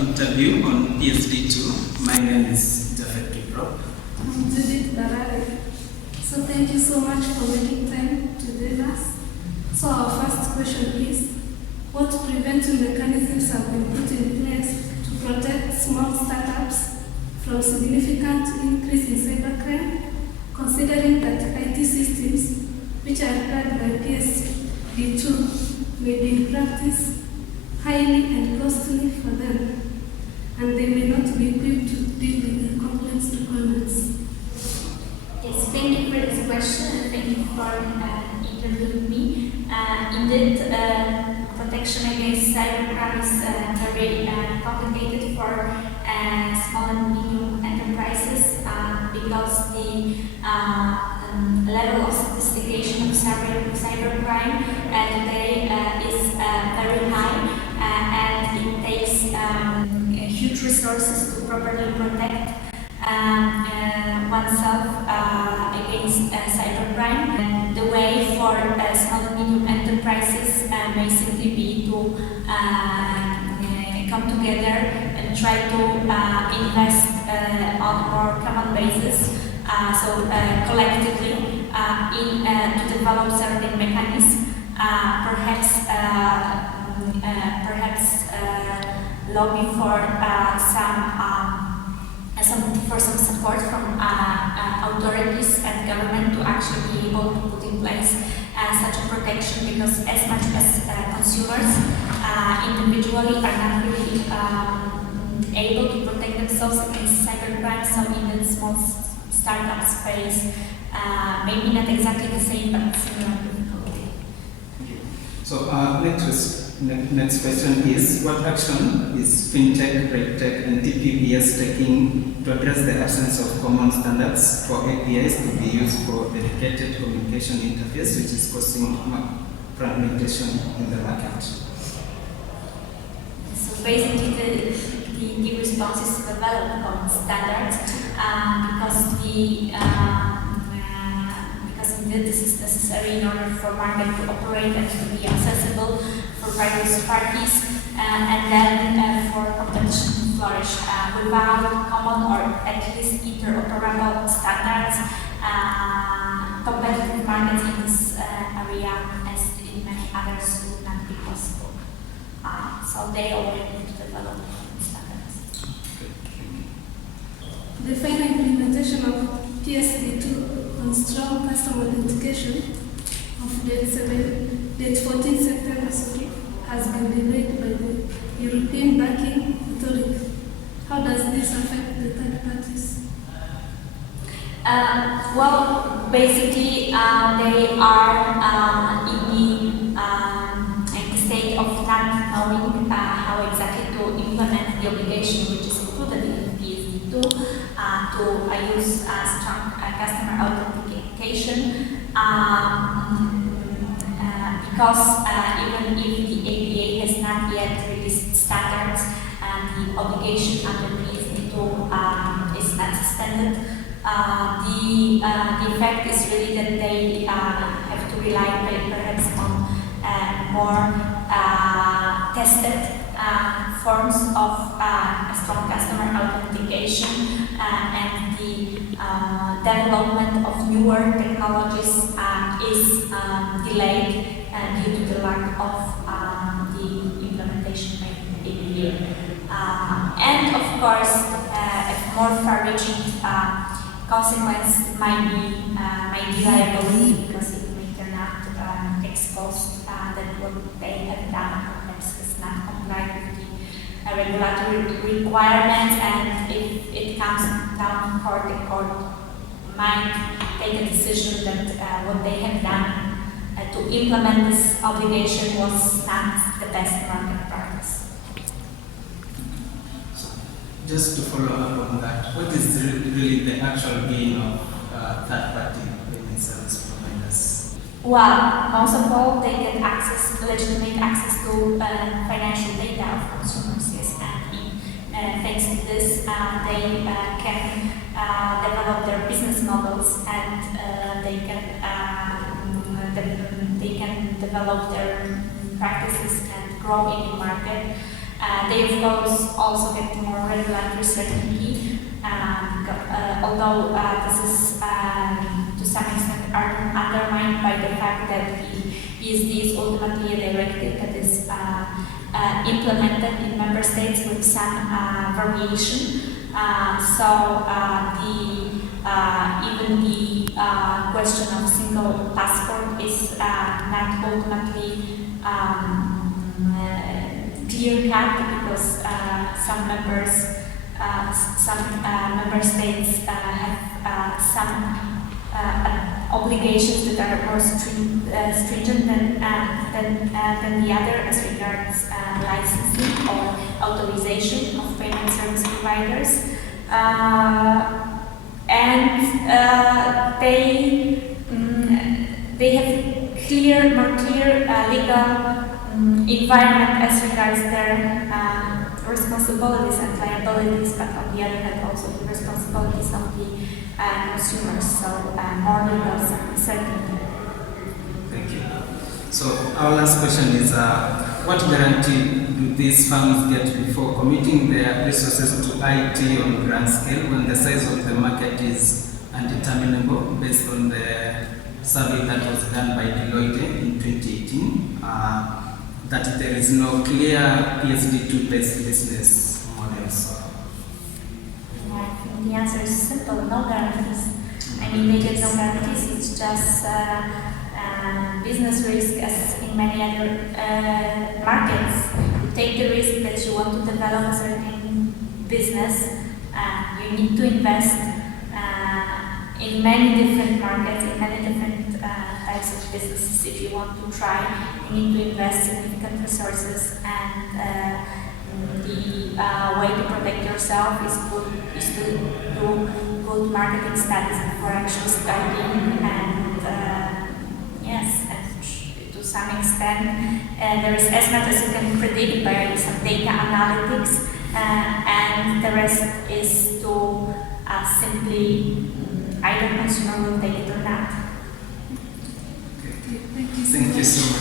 interview on PSD2. My name is Japheth. I'm Judith. So thank you so much for making time to join us. So our first question is, what preventive mechanisms have been put in place to protect small startups from significant increase in cybercrime, considering that IT systems which are required by PSD2 may be in practice highly and costly for them, and they may not be equipped to deal with the complex requirements? Yes, thank you for this question, and thank you for interviewing me. Indeed, protection against cybercrime is very complicated for small and medium enterprises because the level of sophistication of cybercrime today is very high, and it takes huge resources to properly protect oneself against cybercrime. The way for small and medium enterprises may simply be to come together and try to invest on a more common basis, so collectively to develop certain mechanisms, perhaps lobby for some support from authorities and government to actually be able to put in place such a protection, because as much as consumers individually are not really able to protect themselves against cybercrime, so in the small startup space, maybe not exactly the same, but similar difficulty. So next question is, what action is FinTech, RegTech, and TPBS taking to address the absence of common standards for APIs to be used for dedicated communication interface, which is causing fragmentation in the market? So basically, the response is to develop common standards because indeed this is necessary in order for market to operate and to be accessible for various parties, and then for competition to flourish. Without common or at least interoperable standards, competitive markets in this area, as in many others, would not be possible. So they already need to develop standards. The final implementation of PSD2 on strong customer authentication of date 14 September has been delayed by the European Banking Authority. How does this affect the third parties? Well, basically, they are in the state of not knowing how exactly to implement the obligation which is included in PSD2 to use strong customer authentication, because even if the APA has not yet released standards and the obligation under PSD2 is not suspended, the effect is really that they have to rely perhaps on more tested forms of strong customer authentication, and the development of newer technologies is delayed due to the lack of the implementation by the APA. And of course, a more far-reaching consequence might be liability, because it may turn out exposed that what they have done perhaps is not complied with the regulatory requirements, and if it comes down to court, the court might take a decision that what they have done to implement this obligation was not the best market practice. Just to follow up on that, what is really the actual gain of third-party payment service providers? Well, most of all, they get legitimate access to financial data of consumers, yes, and thanks to this, they can develop their business models, and they can develop their practices and grow in the market. They of course also get more regulatory certainty, although this is to some extent undermined by the fact that ESD is ultimately a directive that is implemented in member states with some variation. Even the question of single passport is not ultimately clear-cut because some member states have some obligations that are more stringent than the other as regards licensing or authorization of payment service providers. They have more clear legal environment as regards their responsibilities and liabilities, but on the other hand also the responsibilities of the consumers, so more legal certainty. Thank you. So our last question is, what guarantee do these firms get before committing their resources to IT on grand scale when the size of the market is undeterminable based on the survey that was done by Deloitte in 2018, that there is no clear PSD2-based business models? I think the answer is simple, no guarantees. I mean, they get no guarantees, it's just business risk as in many other markets. You take the risk that you want to develop a certain business, you need to invest in many different markets, in many different types of businesses. If you want to try, you need to invest significant resources, and the way to protect yourself is to do good marketing studies before actually starting, and to some extent there is as much as you can predict by some data analytics, and the rest is to simply either consumer will take it or not. Thank you so much.